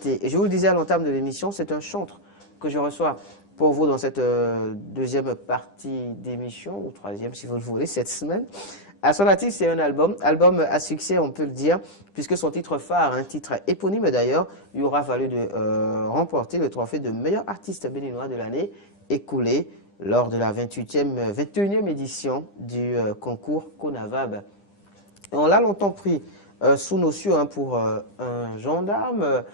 invité. Et je vous le disais à l'entame de l'émission, c'est un chantre que je reçois pour vous dans cette deuxième partie d'émission, ou troisième si vous le voulez, cette semaine. À son artiste, c'est un album à succès, on peut le dire, puisque son titre phare, un titre éponyme d'ailleurs, lui aura valu de remporter le trophée de meilleur artiste béninois de l'année écoulée lors de la 21e édition du concours Conavab. Et on l'a longtemps pris sous nos cieux pour un gendarme,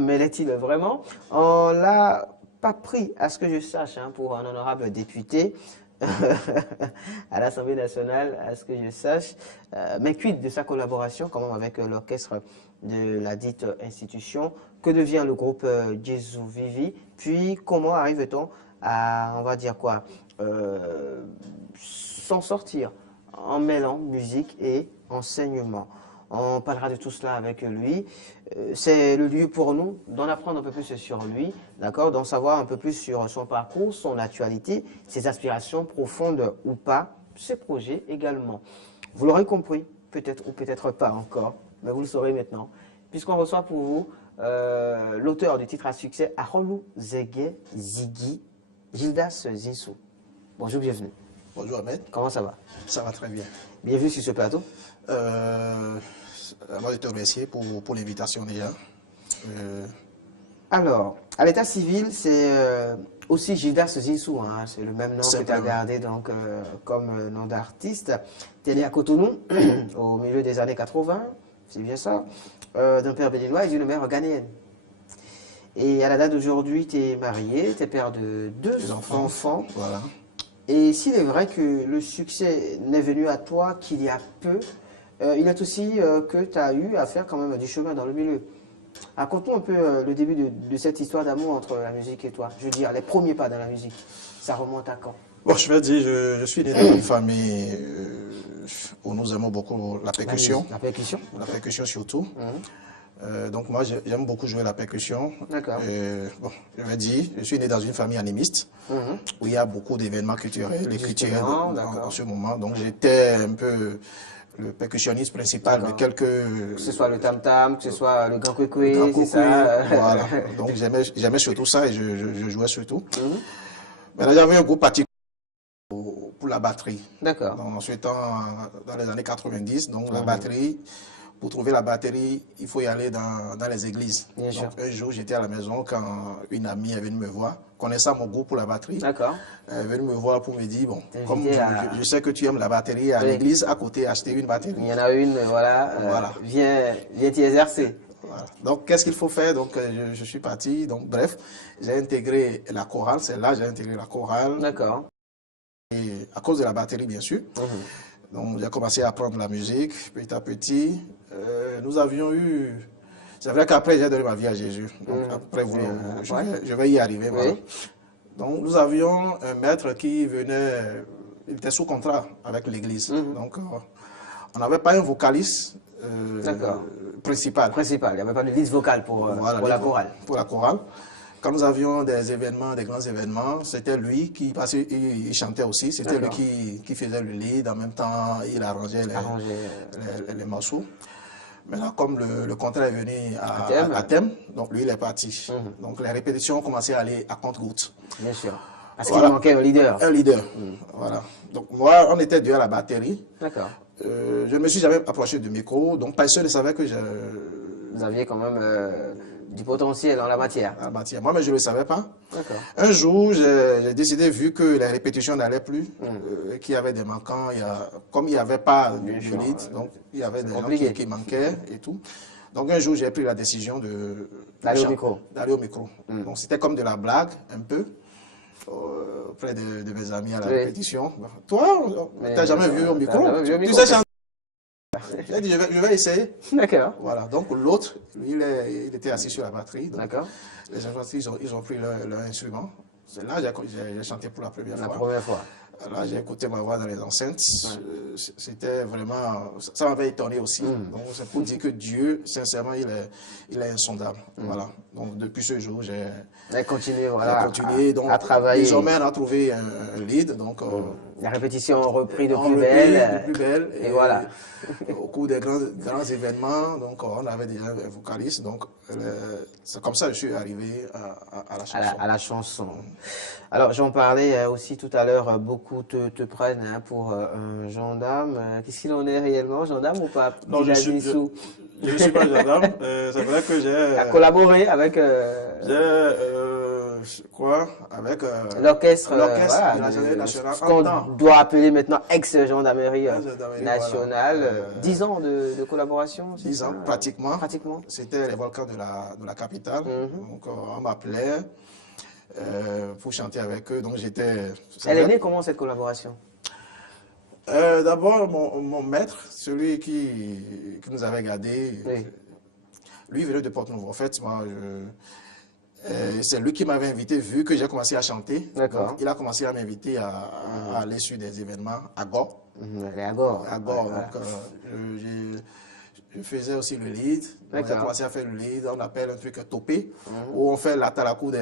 mais l'est-il vraiment? On l'a pas pris, à ce que je sache, pour un honorable député à l'Assemblée nationale, à ce que je sache. Mais quid de sa collaboration quand même avec l'orchestre de la dite institution? Que devient le groupe Jésus Vivi? Puis comment arrive-t-on à, on va dire quoi, s'en sortir en mêlant musique et enseignement? On parlera de tout cela avec lui. C'est le lieu pour nous d'en apprendre un peu plus sur lui, d'accord, d'en savoir un peu plus sur son parcours, son actualité, ses aspirations profondes ou pas, ses projets également. Vous l'aurez compris, peut-être ou peut-être pas encore, mais vous le saurez maintenant, puisqu'on reçoit pour vous l'auteur du titre à succès, Arolu Zege Ziggy, Gildas Zinsou. Bonjour, bienvenue. Bonjour Ahmed. Comment ça va? Ça va très bien. Bienvenue sur ce plateau. Moi, je te remercie pour l'invitation déjà. Alors, à l'état civil, c'est aussi Gildas Zinsou, c'est le même nom que tu as gardé donc, comme nom d'artiste. Tu es né à Cotonou au milieu des années 80, c'est bien ça, d'un père béninois et d'une mère ghanéenne. Et à la date d'aujourd'hui, tu es marié, tu es père de deux enfants. Voilà. Et s'il est vrai que le succès n'est venu à toi qu'il y a peu, il est aussi que tu as eu à faire quand même du chemin dans le milieu. Raconte-nous un peu le début de cette histoire d'amour entre la musique et toi. Je veux dire, les premiers pas dans la musique. Ça remonte à quand? Bon, je vais dire, je suis né dans une famille où nous aimons beaucoup la percussion. La percussion? La percussion surtout. Donc moi, j'aime beaucoup jouer la percussion. D'accord. Bon, je vais dire, je suis né dans une famille animiste où il y a beaucoup d'événements culturels et culturels en ce moment. Donc j'étais un peu le percussionniste principal de quelques... Que ce soit le tam-tam, que ce soit le grand coucoué, c'est ça. Voilà. Donc j'aimais surtout ça et je jouais surtout. Mais là, j'avais un groupe particulier pour la batterie. D'accord. Donc, ensuite, dans les années 90, donc la batterie, pour trouver la batterie, il faut y aller dans les églises. Bien sûr. Un jour, j'étais à la maison quand une amie est venue me voir, connaissant mon goût pour la batterie. D'accord. Elle est venue me voir pour me dire, bon, comme je sais que tu aimes la batterie, à l'église, à côté, acheter une batterie. Il y en a une, voilà. Viens t'y exercer. Voilà. Donc, qu'est-ce qu'il faut faire? Donc, je suis parti. Donc, bref, j'ai intégré la chorale. C'est là que j'ai intégré la chorale. D'accord. Et à cause de la batterie, bien sûr. Donc, j'ai commencé à apprendre la musique petit à petit. Nous avions eu... C'est vrai qu'après, j'ai donné ma vie à Jésus. Donc, après, je vais y arriver. Oui. Voilà. Donc, nous avions un maître qui venait... Il était sous contrat avec l'église. Donc, on n'avait pas un vocaliste principal. Il n'y avait pas de liste vocale pour la chorale. Pour la chorale. Quand nous avions des événements, des grands événements, c'était lui qui, parce qu'il chantait aussi, c'était lui qui faisait le lead, en même temps il arrangeait les morceaux. Maintenant, comme le contrat est venu à thème, donc lui il est parti. Donc les répétitions ont commencé à aller à compte-gouttes. Bien sûr. Parce qu'il manquait un leader. Un leader, voilà. Donc moi, on était deux à la batterie. D'accord. Je ne me suis jamais approché du micro, donc personne ne savait que Vous aviez quand même du potentiel en la matière. Moi, mais je ne le savais pas. D'accord. Un jour, j'ai décidé, vu que les répétitions n'allaient plus, qu'il y avait des manquants, comme il n'y avait pas de lead, donc il y avait des gens qui manquaient et tout. Donc un jour, j'ai pris la décision d'aller au micro. D'aller au micro. Donc c'était comme de la blague, un peu, auprès de mes amis à la répétition. Toi, tu n'as jamais vu au micro? Tu sais chanter? J'ai dit, je vais essayer. D'accord. Voilà, donc l'autre, lui, il était assis sur la batterie. D'accord. Les gens, ils ont pris leur instrument. C'est là que j'ai chanté pour la première fois. La première fois. Là, j'ai écouté ma voix dans les enceintes. C'était vraiment... Ça m'avait étonné aussi. Donc, c'est pour dire que Dieu, sincèrement, il est insondable. Voilà. Donc, depuis ce jour, j'ai continué, donc, à travailler. Désormais, on a trouvé un lead. Donc, La répétition repris de plus belle. De plus belle. Et voilà. Au cours des grands événements, donc on avait déjà un vocaliste. Donc c'est comme ça que je suis arrivé à la chanson. À la chanson. Alors j'en parlais aussi tout à l'heure, beaucoup te prennent pour un gendarme. Qu'est-ce qu'il en est réellement, gendarme ou pas? Non, je ne suis pas gendarme. C'est vrai que j'ai... collaboré avec... avec l'orchestre de la gendarmerie nationale. Ce qu'on doit appeler maintenant ex-gendarmerie nationale. Voilà. 10 ans de collaboration. 10 ans, pratiquement. C'était les volcans de la capitale. Donc on m'appelait pour chanter avec eux. Donc j'étais... Elle est née comment cette collaboration? D'abord, mon maître, celui qui nous avait gardés, lui venait de Porte-Nouveau. En fait, moi, c'est lui qui m'avait invité, vu que j'ai commencé à chanter. Donc, il a commencé à m'inviter à aller sur des événements à Gor. À Gor. Donc, je faisais aussi le lead. Donc, j'ai commencé à faire le lead. On appelle un truc topé, où on fait la talakou des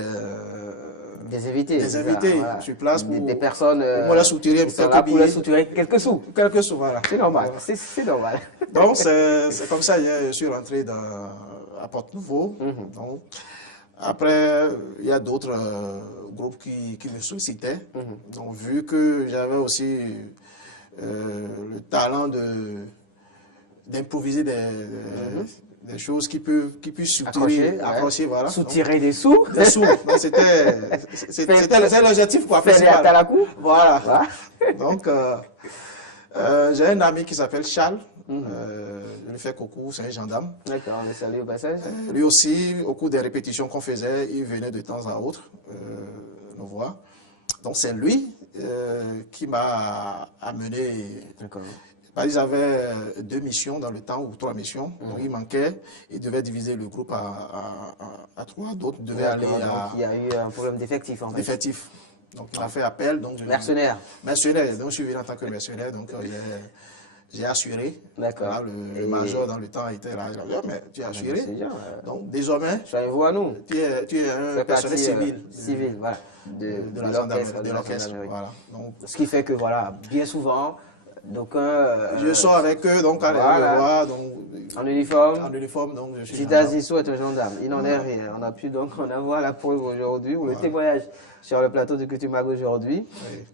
invités. Des invités sur place pour des personnes pour les soutirer pour les soutirer quelques sous. Quelques sous, voilà. C'est normal. C'est normal. Donc, c'est comme ça que je suis rentré à Porte-Nouveau. Donc, après, il y a d'autres groupes qui me sollicitaient. Donc, vu que j'avais aussi le talent d'improviser des choses qui puissent accrocher, voilà. Soutirer des sous. Des sous. Donc, c'était l'objectif, quoi. Faire des atalakou. Voilà. Donc, j'ai un ami qui s'appelle Charles. Je lui fais coucou, c'est un gendarme. D'accord, on le salue au passage. Lui aussi, au cours des répétitions qu'on faisait, il venait de temps à autre nous voir. Donc c'est lui qui m'a amené. D'accord. Ils avaient 2 missions dans le temps, ou 3 missions. Donc il manquait, il devait diviser le groupe à 3. D'autres devaient aller à... Il y a eu un problème d'effectif en fait. D'effectif. Donc il m'a fait appel. Donc, mercenaire. Mercenaire, donc je suis venu en tant que mercenaire. Donc j'ai assuré. D'accord. Le major dans le temps était là. Mais tu as assuré. Bien, donc désormais, soyez-vous à nous. Tu es un personnel civil. Civil, voilà. De la gendarmerie, de l'orchestre. Voilà. Donc, ce qui fait que, voilà, bien souvent, donc je sors avec eux, donc à les voir, donc en uniforme. En uniforme, donc je suis Gita Zissou est un gendarme. Il n'en est rien. On a pu donc en avoir la preuve aujourd'hui, ou le témoignage sur le plateau de Culture Mag aujourd'hui. Oui.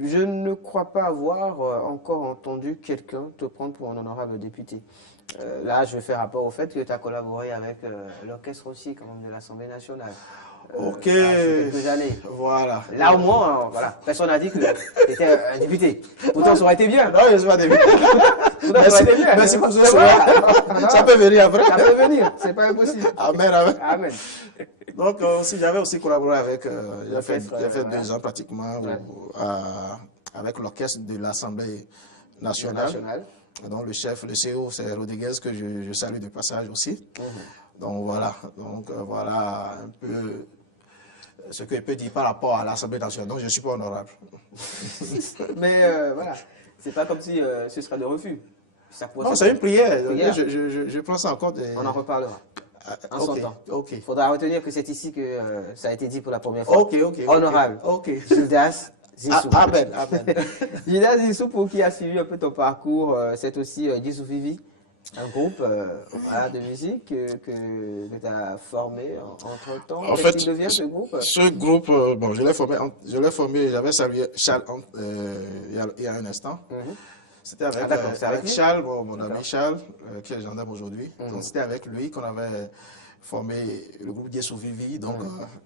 Je ne crois pas avoir encore entendu quelqu'un te prendre pour un honorable député. Là, je fais rapport au fait que tu as collaboré avec l'orchestre aussi, quand même, de l'Assemblée nationale. Ok. Quelques années. Voilà. Là, au moins, voilà. Personne n'a dit que tu étais un député. Pourtant, ça aurait été bien. Non, je ne suis pas député. Merci pour ce soir. Ça peut venir après. Ça peut venir. C'est pas impossible. Amen, amen. Amen. Donc, j'avais aussi collaboré avec, j'ai fait 2 ans pratiquement avec l'orchestre de l'Assemblée nationale. Donc, le chef, le CEO, c'est Rodriguez, que je salue de passage aussi. Donc, voilà. Donc, voilà un peu ce que je peux dire par rapport à l'Assemblée nationale. Donc, je ne suis pas honorable. Mais voilà, c'est pas comme si ce serait de refus. Non, c'est une prière. Je prends ça en compte. On en reparlera. En son temps. Il faudra retenir que c'est ici que ça a été dit pour la première fois. Honorable. Gildas Zissou. Amen. Gildas Zissou, pour qui a suivi un peu ton parcours, c'est aussi Djizou Vivi, un groupe de musique que tu as formé entre-temps. En fait, devient ce groupe? Ce groupe, bon, je l'ai formé, j'avais salué Charles il y a un instant. C'était avec Charles, mon ami Charles, qui est gendarme aujourd'hui. Donc c'était avec lui qu'on avait formé le groupe Djizou Vivi. Donc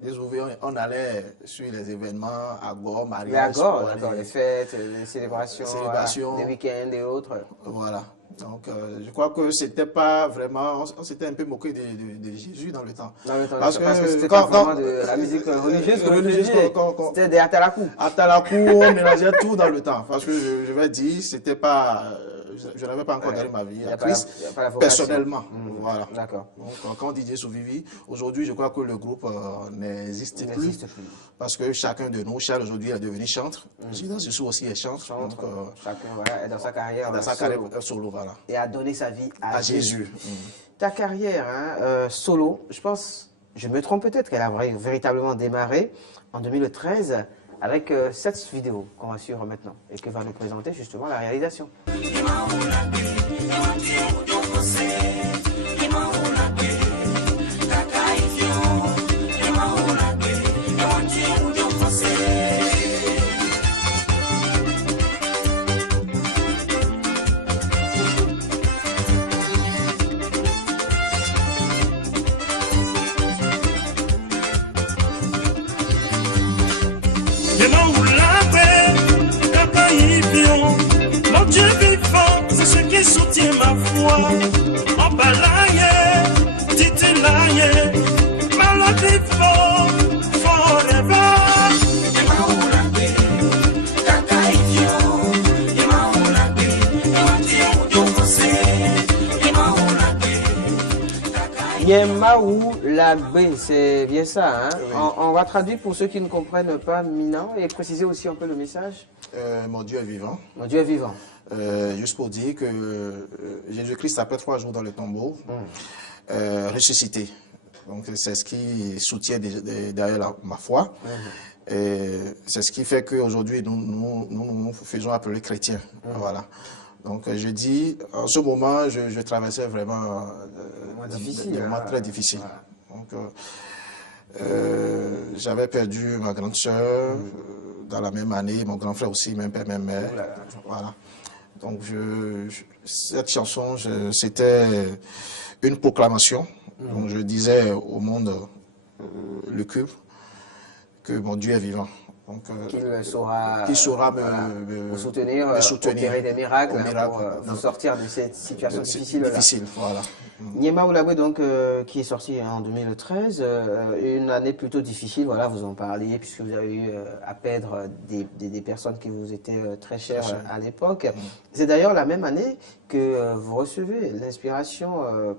Djizou Vivi, on allait sur les événements à Gor, mariage. D'accord, les fêtes, les célébrations, les week-ends et autres. Voilà. Donc, je crois que c'était pas vraiment... On s'était un peu moqué de Jésus dans le temps. Parce que c'était pas vraiment de la musique religieuse. C'était des atalakou. Atalakou, on mélangeait tout dans le temps. Parce que je vais dire, c'était pas... Je n'avais pas encore donné ma vie à Christ, personnellement. Voilà. D'accord. Donc, quand on dit Djizou Vivi, aujourd'hui, je crois que le groupe n'existe plus. Parce que chacun de nous, Charles aujourd'hui est devenu chantre. Gildas Zissou aussi est chantre. Chacun est dans sa carrière. Dans sa carrière solo, voilà. Et a donné sa vie à Jésus. Ta carrière solo, je pense, je me trompe peut-être qu'elle a véritablement démarré en 2013 avec cette vidéo qu'on va suivre maintenant et que va nous présenter justement la réalisation. Mon Dieu vivant, c'est ce qui soutient ma foi. En balaye, titilaye, maladie fort, forever. Yemaou Lagbé, c'est bien ça, hein? Oui. On va traduire pour ceux qui ne comprennent pas Mina et préciser aussi un peu le message. Mon Dieu est vivant. Mon Dieu est vivant. Juste pour dire que Jésus-Christ, après 3 jours dans le tombeau, ressuscité. Donc c'est ce qui soutient derrière ma foi. C'est ce qui fait qu'aujourd'hui, nous faisons appeler chrétiens. Voilà. Donc je dis, en ce moment, je traversais vraiment des moments très difficiles. Voilà. Donc j'avais perdu ma grande sœur dans la même année, mon grand frère aussi, même père, même mère. Voilà. Donc cette chanson, c'était une proclamation. Donc je disais au monde le culte que mon Dieu est vivant. Qu'il saura me soutenir, opérer des miracles pour vous sortir de cette situation difficile. Voilà. Yemaou Lagbé, donc, qui est sorti en 2013, une année plutôt difficile, voilà, vous en parliez, puisque vous avez eu à perdre des personnes qui vous étaient très chères à l'époque. C'est d'ailleurs la même année que vous recevez l'inspiration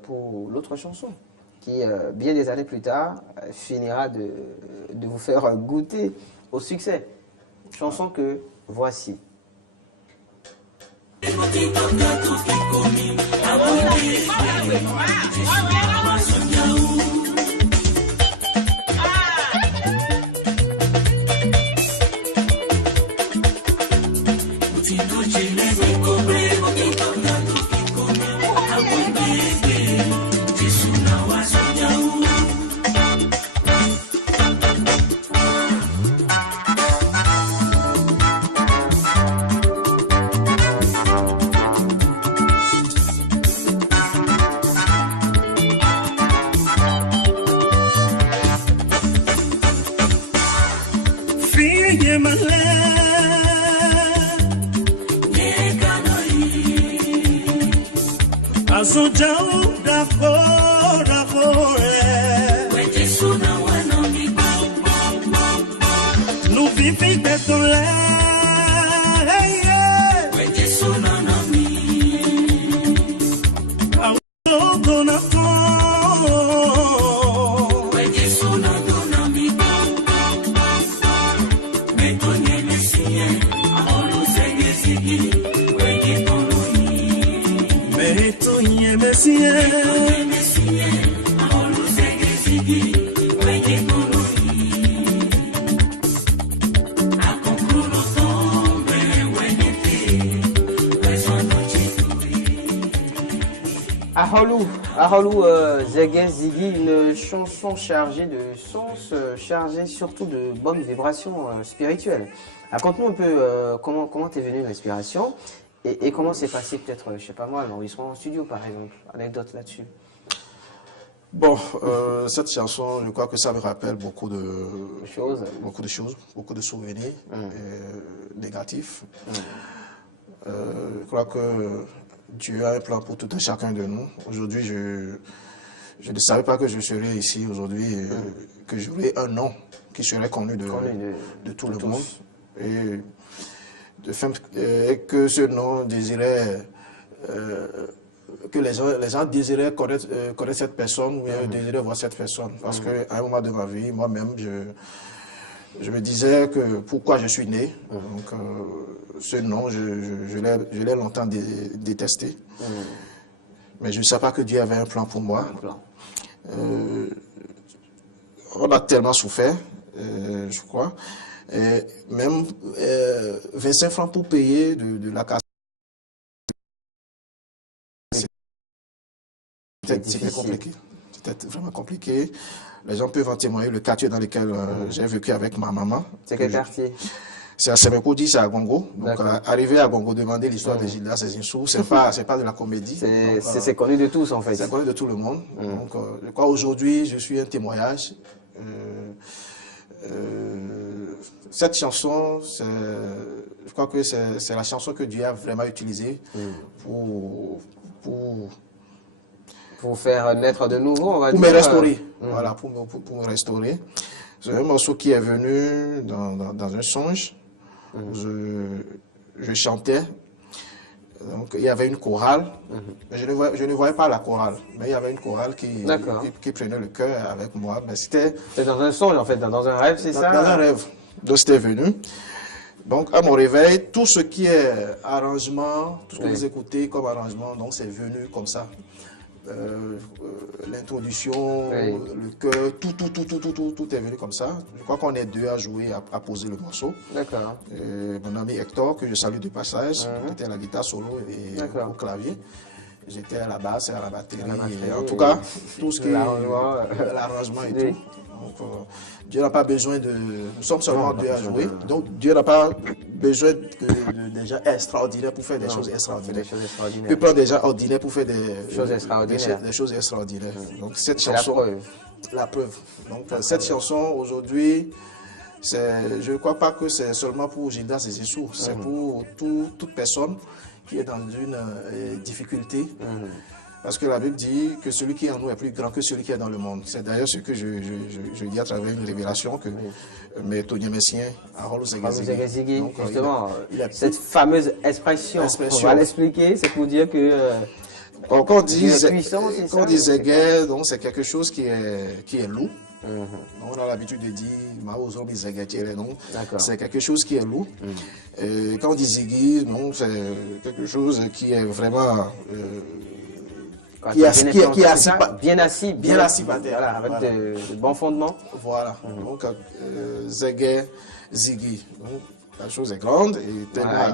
pour l'autre chanson, qui, bien des années plus tard, finira de vous faire goûter au succès. Chanson que voici. Aholou Zégué Zigui, une chanson chargée de sens, chargée surtout de bonnes vibrations spirituelles. Raconte-nous un peu comment t'es venue l'inspiration et comment s'est passé peut-être, je sais pas moi, l'enregistrement en studio par exemple. Anecdote là-dessus. Bon, cette chanson, je crois que ça me rappelle beaucoup de choses, beaucoup de souvenirs négatifs. Je crois que Dieu a un plan pour tout un chacun de nous. Aujourd'hui, je ne savais pas que je serais ici aujourd'hui, que j'aurais un nom qui serait connu de tout le monde. Et que ce nom désirait, que les gens désiraient connaître cette personne ou désiraient voir cette personne. Parce qu'à un moment de ma vie, moi-même, je me disais que pourquoi je suis né. Donc, ce nom, je l'ai longtemps détesté. Mais je ne savais pas que Dieu avait un plan pour moi. On a tellement souffert, je crois. Et même 25 francs pour payer de la casse. C'était compliqué. C'était vraiment compliqué. Les gens peuvent en témoigner. Le quartier dans lequel j'ai vécu avec ma maman. C'est quel quartier? C'est à Sémécoudi, c'est à Gongo. Donc, arriver à Gongo, demander l'histoire de Gildas Sézinsou, c'est pas de la comédie. C'est connu de tous, en fait. C'est connu de tout le monde. Donc, je crois aujourd'hui, je suis un témoignage. Cette chanson, je crois que c'est la chanson que Dieu a vraiment utilisée pour faire naître de nouveau, on va dire. Pour me restaurer. Voilà, pour me restaurer. C'est un morceau qui est venu dans un songe. Je chantais. Donc, il y avait une chorale. Je ne voyais pas la chorale, mais il y avait une chorale qui prenait le cœur avec moi. C'était dans un songe, en fait, dans un rêve, c'est ça? Dans un rêve. Donc, c'était venu. Donc, à mon réveil, tout ce qui est arrangement, tout ce que vous écoutez comme arrangement, donc c'est venu comme ça. L'introduction, le chœur, tout est venu comme ça. Je crois qu'on est deux à jouer, à poser le morceau. D'accord. Mon ami Hector, que je salue de passage, était à la guitare solo et au clavier. J'étais à la basse et à la batterie. En tout cas, tout ce qui est l'arrangement et tout. Donc, Dieu n'a pas besoin de... Nous sommes seulement deux à jouer. Donc, Dieu n'a pas besoin de gens extraordinaires pour faire des choses extraordinaires. Il peut prendre des gens ordinaires pour faire des choses extraordinaires. Donc, cette chanson... La preuve. Donc, cette chanson, aujourd'hui, je ne crois pas que c'est seulement pour Gildas Sézinsou. C'est pour toute personne qui est dans une difficulté. Parce que la Bible dit que celui qui est en nous est plus grand que celui qui est dans le monde. C'est d'ailleurs ce que je dis à travers une révélation que mes Tony Messien, Harold Zegezigi. Justement, cette fameuse expression, on va l'expliquer, c'est pour dire que... Quand on dit Zegez, donc c'est quelque chose qui est lourd. On a l'habitude de dire Maozombi Zegetiere, non? C'est quelque chose qui est lourd. Et quand on dit Ziggy, non, c'est quelque chose qui est vraiment... qui est bien assis par terre, voilà, avec de bons fondements. Voilà. Donc, Zegé, Ziggy. Donc, la chose est grande et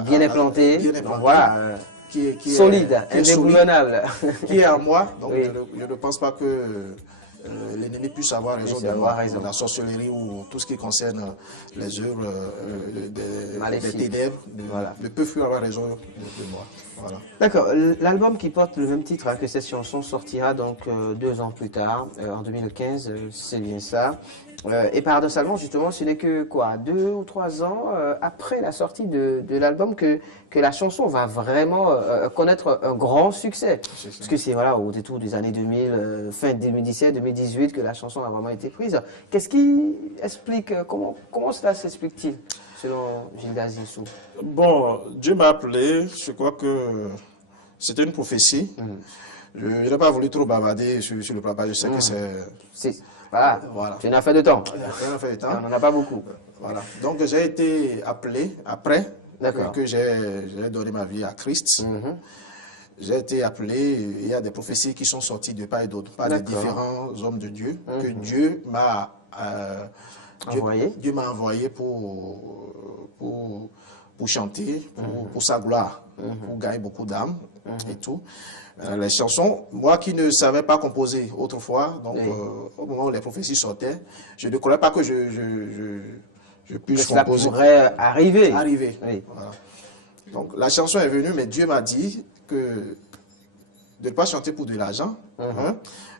bien implantée. Voilà. Qui est solide, indéboulonnable. Qui est en moi. Donc, je ne pense pas que l'ennemi puisse avoir raison de moi. La sorcellerie ou tout ce qui concerne les œuvres des ténèbres ne peut plus avoir raison de moi. Voilà. D'accord. L'album qui porte le même titre que cette chanson sortira donc 2 ans plus tard, en 2015, c'est bien ça. Et paradoxalement, justement, ce n'est que quoi, 2 ou 3 ans après la sortie de l'album que la chanson va vraiment connaître un grand succès. Parce que c'est voilà, au détour des années 2000, fin 2017, 2018, que la chanson a vraiment été prise. Qu'est-ce qui explique, comment cela s'explique-t-il selon Gildas Sézinsou? Bon, Dieu m'a appelé, je crois que c'était une prophétie. Je n'ai pas voulu trop bavarder sur le papa, je sais que c'est... Voilà. Tu n'as fait de temps. On n'en a pas beaucoup. Voilà. Donc j'ai été appelé après que j'ai donné ma vie à Christ. J'ai été appelé, il y a des prophéties qui sont sorties de part et d'autre, par les différents hommes de Dieu, que Dieu m'a envoyé pour chanter, pour sa gloire, pour gagner beaucoup d'âmes et tout. Les chansons, moi qui ne savais pas composer autrefois, donc au moment où les prophéties sortaient, je ne croyais pas que je puisse composer. Ça pourrait arriver. Oui. Voilà. Donc la chanson est venue, mais Dieu m'a dit que de ne pas chanter pour de l'argent.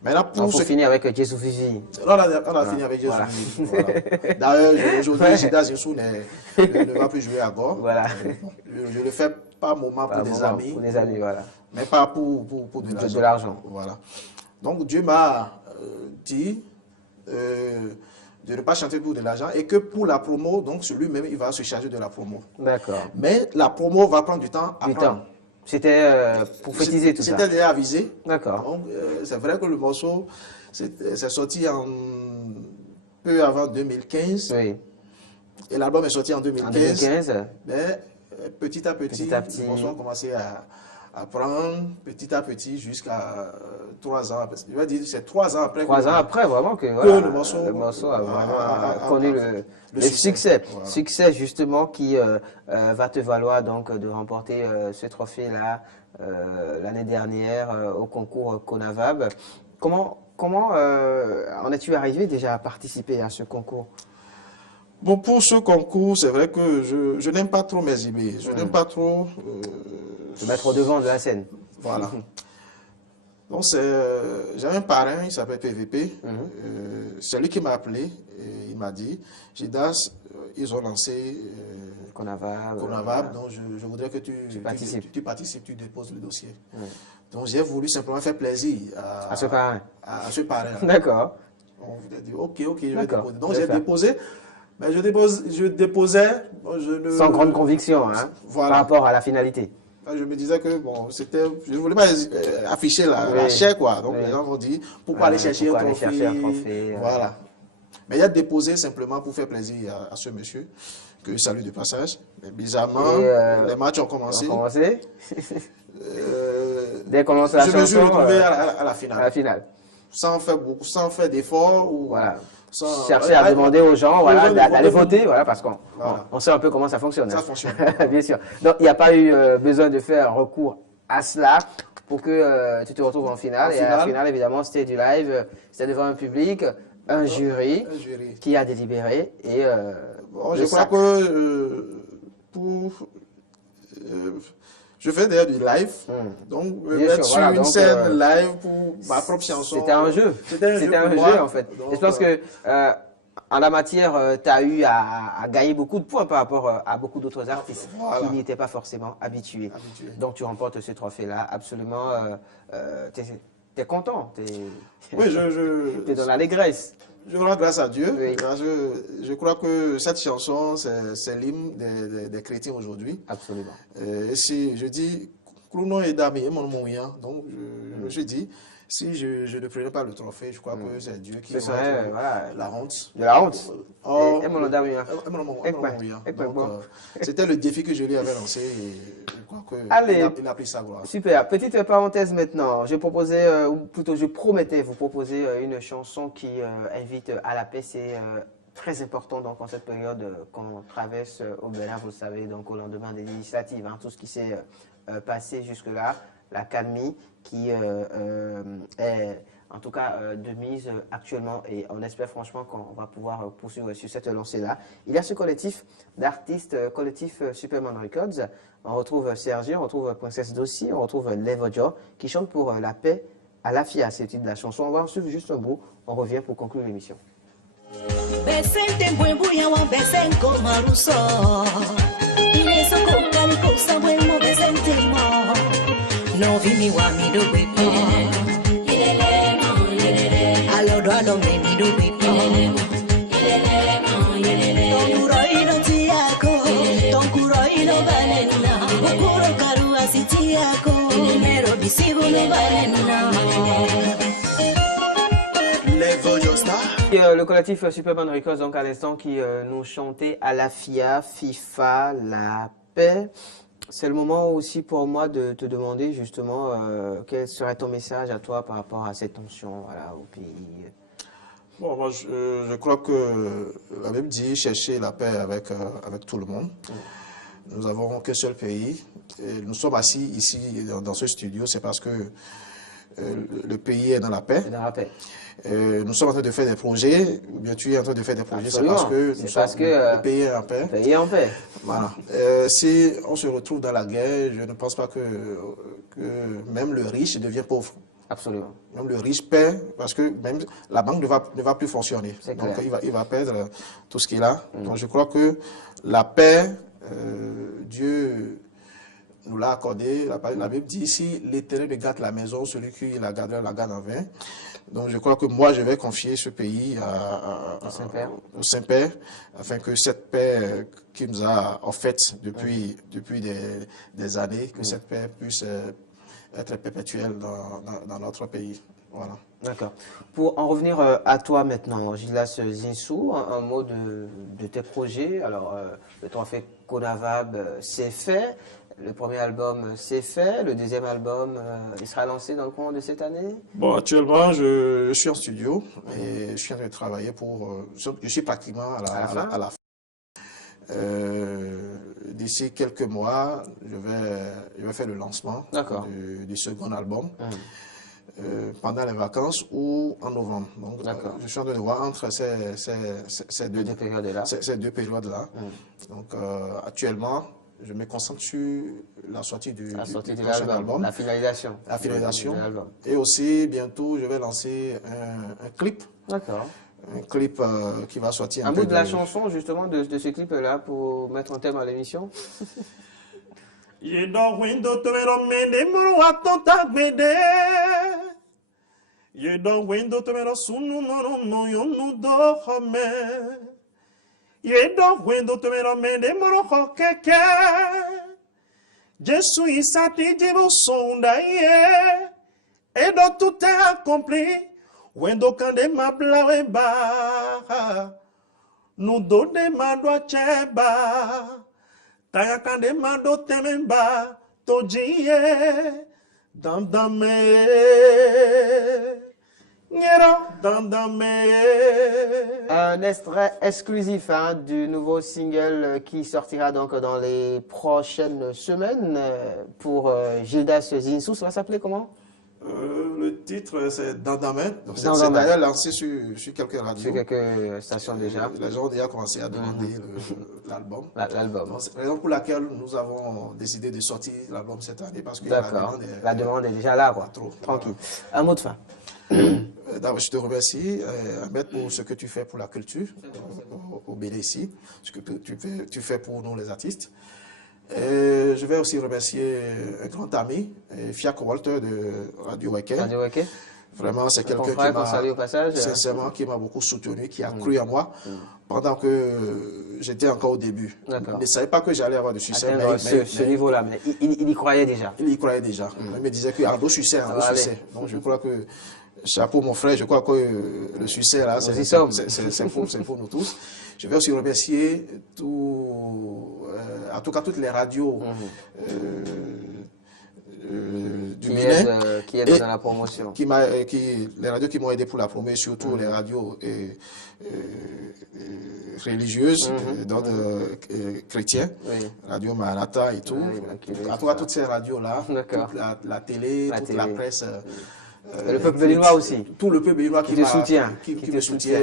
Maintenant, pour finir avec Jésus Fifi. On a fini avec Jésus Fifi. Voilà. D'ailleurs, aujourd'hui, Gildas Sézinsou ne va plus jouer à Gore. Voilà. Je le fais pas moment pour des amis. Pour des amis, voilà. Mais pas pour de l'argent. Voilà. Donc Dieu m'a dit de ne pas chanter pour de l'argent et que pour la promo, donc celui-même, il va se charger de la promo. D'accord. Mais la promo va prendre du temps à prendre. C'était pour fétiser tout ça. C'était déjà avisé. D'accord. Donc c'est vrai que le morceau, c'est sorti peu avant 2015. Oui. Et l'album est sorti en 2015. En 2015. Mais petit à petit, le morceau a commencé apprendre petit à petit jusqu'à 3 ans. Je vais dire c'est 3 ans après. 3 ans après, vraiment, que voilà, le morceau a vraiment connu le succès. Voilà. Succès, justement, qui va te valoir donc de remporter ce trophée-là l'année dernière au concours Conavab. Comment en es-tu arrivé déjà à participer à ce concours? Bon, pour ce concours, c'est vrai que je n'aime pas trop m'exhiber. Je n'aime pas trop... se mettre au devant de la scène. Voilà. Donc, j'ai un parrain, il s'appelle PVP. C'est lui qui m'a appelé et il m'a dit, Gildas, ils ont lancé Conavab, donc je voudrais que tu participes, tu déposes le dossier. Donc, j'ai voulu simplement faire plaisir à ce parrain. À ce parrain. D'accord. On a dit, ok, je vais déposer. Donc, j'ai déposé. Mais je déposais. Sans grande conviction, hein, voilà. Par rapport à la finalité. Je me disais que bon, je ne voulais pas afficher la chair, quoi. Donc les gens vont dire pourquoi aller chercher un trophée. Voilà. Mais il a déposé simplement pour faire plaisir à ce monsieur, que je salue de passage. Mais bizarrement, les matchs ont commencé. Dès qu'on lance la chanson, je me suis retrouvé à la finale. À la finale. Sans faire d'efforts. Voilà. Chercher à demander aux gens d'aller voter, voilà, parce qu'on sait un peu comment ça fonctionne. Ça fonctionne. Bien sûr. Donc, il n'y a pas eu besoin de faire recours à cela pour que tu te retrouves en finale. Et à la finale, évidemment, c'était du live, c'était devant un public, un jury qui a délibéré. Et, je crois que je fais d'ailleurs du live, donc mettre sur une scène live pour ma propre chanson. C'était un jeu. C'était un jeu en fait. Donc, et je pense que en la matière, tu as eu à gagner beaucoup de points par rapport à beaucoup d'autres artistes qui n'y étaient pas forcément habitués. Donc tu remportes ce trophée-là, absolument. Tu es content. Oui, tu es dans l'allégresse. Je rends grâce à Dieu. Oui. Je crois que cette chanson, c'est l'hymne des chrétiens aujourd'hui. Absolument. Et si je dis, donc je me suis dit, si je ne prenais pas le trophée, je crois que c'est Dieu qui serait la honte. De la honte. C'était le défi que je lui avais lancé et je crois qu'il a pris sa gloire. Super. Petite parenthèse maintenant. Je proposais, ou plutôt je promettais vous proposer une chanson qui invite à la paix. C'est très important donc, en cette période qu'on traverse au Bénin, vous le savez, donc au lendemain des législatives, hein, tout ce qui s'est passé jusque-là, la calmie qui est en tout cas de mise actuellement et on espère franchement qu'on va pouvoir poursuivre sur cette lancée-là. Il y a ce collectif d'artistes, collectif Superman Records. On retrouve Sergi, on retrouve Princesse Dossi, on retrouve Levojo qui chante pour la paix à la FIA, c'est le titre de la chanson. On va en suivre juste un bout, on revient pour conclure l'émission. No vini wa mi do wipo yelele mo yelele alodo alo me mi do wipo yelele mo yelele tonkuro ino tiako tonkuro ino balena ukuro karu asitiako mero bisibu no balena. Le collectif Superman Records donc à l'instant qui nous chantait à la FIA, FIFA, la paix. C'est le moment aussi pour moi de te demander justement quel serait ton message à toi par rapport à cette tension au pays. Bon, moi, je crois que la Bible dit chercher la paix avec tout le monde. Nous n'avons qu'un seul pays. Et nous sommes assis ici dans ce studio, c'est parce que le pays est dans la paix. Dans la paix. Nous sommes en train de faire des projets, ou bien tu es en train de faire des projets, c'est parce que le pays est en paix. Le pays est en paix. Voilà. Si on se retrouve dans la guerre, je ne pense pas que même le riche devient pauvre. Absolument. Même le riche perd, parce que même la banque ne va plus fonctionner. Donc il va perdre tout ce qu'il a. Donc je crois que la paix, Dieu nous l'a accordé. La Bible dit, si l'Éternel garde la maison, celui qui la gardera la garde en vain. Donc je crois que moi, je vais confier ce pays au Saint-Père, afin que cette paix qui nous a offerte depuis des années, que cette paix puisse être perpétuelle dans notre pays. Voilà. D'accord. Pour en revenir à toi maintenant, Gildas Zinsou, un mot de tes projets. Alors, le trophée Conavab, c'est fait. Le premier album, c'est fait. Le deuxième album, il sera lancé dans le courant de cette année? Bon, actuellement, je suis en studio et je suis en train de travailler pour... je suis pratiquement à la fin. D'ici quelques mois, je vais faire le lancement du second album pendant les vacances ou en novembre. Donc, je suis en train de voir entre ces deux périodes-là. Donc, actuellement, je me concentre sur la sortie du prochain album. La finalisation. La finalisation. Et aussi, bientôt, je vais lancer un clip. D'accord. Un clip qui va sortir un bout de la chanson, justement, de ce clip-là, pour mettre un thème à l'émission. Jésus isati jibo sondaye et dans tout est accompli. Wendo kande mablawe ba nous donne mando cheba taya kande mando tememba tojiye dandame ngero dandame. Un extrait exclusif du nouveau single qui sortira donc dans les prochaines semaines pour Gildas Zinsou. Ça va s'appeler comment? Le titre, c'est Dandamen. C'est d'ailleurs lancé sur quelques radios. Sur quelques stations déjà. Les gens ont déjà commencé à demander l'album. L'album. C'est la raison pour laquelle nous avons décidé de sortir l'album cette année. Parce que la demande est déjà là, quoi. Tranquille. Un mot de fin. D'abord, je te remercie, Ahmed, pour ce que tu fais pour la culture au Bénin ici, ce que tu fais pour nous les artistes. Et je vais aussi remercier un grand ami, Fiak Walter de Radio Weke. Vraiment, c'est quelqu'un qui m'a beaucoup soutenu, qui a cru en moi pendant que j'étais encore au début. Il ne savait pas que j'allais avoir du succès. Ce niveau-là, mais il y croyait déjà. Il y croyait déjà. Il me disait qu'il y a un succès, Donc je crois que, chapeau mon frère, je crois que le succès là, c'est pour nous tous. Je vais aussi remercier en tout cas toutes les radios du Bénin qui aident dans la promotion. Les radios qui m'ont aidé pour la promotion, surtout les radios religieuses, d'ordre chrétien, Radio Maranatha et tout. En tout cas, toutes ces radios-là, la télé, toute la presse. Le peuple béninois aussi. Tout le peuple béninois qui me soutient,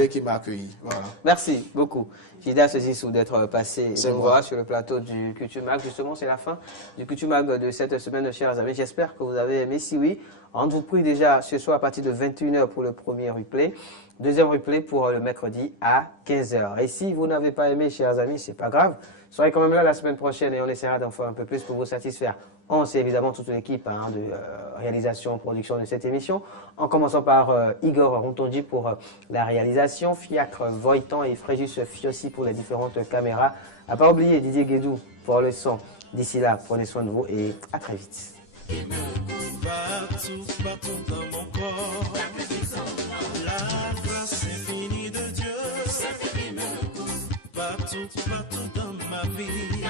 qui m'a accueilli. Voilà. Merci beaucoup, Gildas Zinsou, d'être passé nous voir sur le plateau du Culture Mag. Justement, c'est la fin du Culture Mag de cette semaine, chers amis. J'espère que vous avez aimé. Si oui, on vous prie déjà ce soir à partir de 21h pour le premier replay. Deuxième replay pour le mercredi à 15h. Et si vous n'avez pas aimé, chers amis, c'est pas grave. Soyez quand même là la semaine prochaine et on essaiera d'en faire un peu plus pour vous satisfaire. On sait évidemment toute l'équipe de réalisation, production de cette émission. En commençant par Igor Rontondi pour la réalisation, Fiacre Voitan et Fréjus Fiossi pour les différentes caméras. À pas oublier Didier Guédou pour le son. D'ici là, prenez soin de vous et à très vite. Partout dans mon corps, la grâce infinie de Dieu, partout dans ma vie.